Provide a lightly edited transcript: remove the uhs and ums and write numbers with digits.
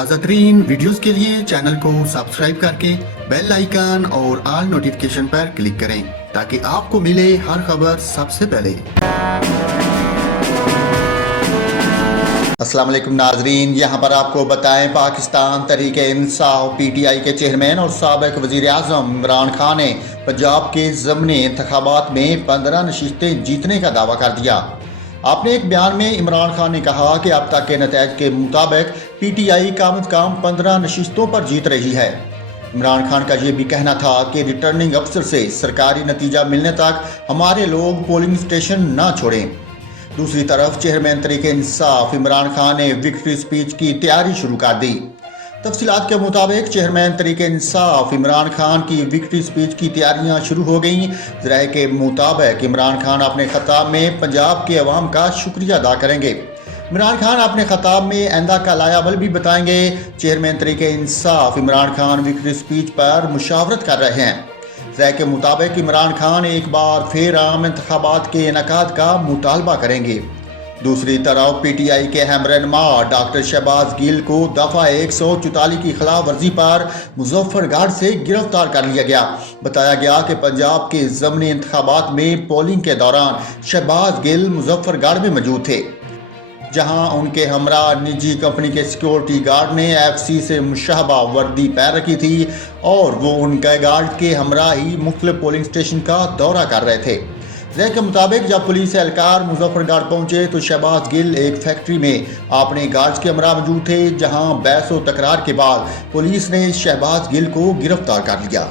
ताज़ा तरीन वीडियोस के लिए चैनल को सब्सक्राइब करके बेल आइकन और ऑल नोटिफिकेशन पर क्लिक करें ताकि आपको मिले हर खबर सबसे पहले। अस्सलाम वालेकुम नाजरीन, यहाँ पर आपको बताएं पाकिस्तान तहरीक-ए-इंसाफ PTI के चेयरमैन और साबिक वज़ीर आज़म इमरान खान ने पंजाब के ज़मनी इंतखाबात में 15 नशिस्तें जीतने का दावा कर दिया। अपने एक बयान में इमरान खान ने कहा कि अब तक के नतीजे के मुताबिक PTI कम 15 नशिस्तों पर जीत रही है। इमरान खान का ये भी कहना था कि रिटर्निंग अफसर से सरकारी नतीजा मिलने तक हमारे लोग पोलिंग स्टेशन न छोड़ें। दूसरी तरफ चेयरमैन तहरीक-ए-इंसाफ इमरान खान ने विक्ट्री स्पीच की तैयारी शुरू कर दी। तफसीलात के मुताबिक चेयरमैन तहरीक-ए-इंसाफ इमरान खान की विक्ट्री स्पीच की तैयारियां शुरू हो गईं। ज़राए के मुताबिक इमरान खान अपने खिताब में पंजाब के अवाम का शुक्रिया अदा करेंगे। इमरान खान अपने खिताब में आइंदा का लायाबल भी बताएंगे। Chairman Tehreek-e-Insaf Imran Khan victory speech पर मुशावरत कर रहे हैं। ज़राए के मुताबिक इमरान खान एक बार फिर आम इंतखाबात के इनेकाद का मुतालबा करेंगे। दूसरी तरफ PTI के अहम रहनुमा डॉक्टर शहबाज गिल को दफ़ा 144 की खिलाफ वर्जी पर मुजफ्फरगढ़ से गिरफ्तार कर लिया गया। बताया गया कि पंजाब के ज़मनी इंतखाबात में पोलिंग के दौरान शहबाज गिल मुजफ्फरगढ़ में मौजूद थे, जहां उनके हमरा निजी कंपनी के सिक्योरिटी गार्ड ने FC से मुशहबा वर्दी पहन रखी थी और वो उनके गार्ड के हमरा ही मुख्तलिफ पोलिंग स्टेशन का दौरा कर रहे थे। ज़राए के मुताबिक जब पुलिस एहलकार मुजफ्फरगढ़ पहुंचे तो शहबाज गिल एक फैक्ट्री में अपने गार्ड्स के हमरा मौजूद थे, जहां बहस व तकरार के बाद पुलिस ने शहबाज गिल को गिरफ्तार कर लिया।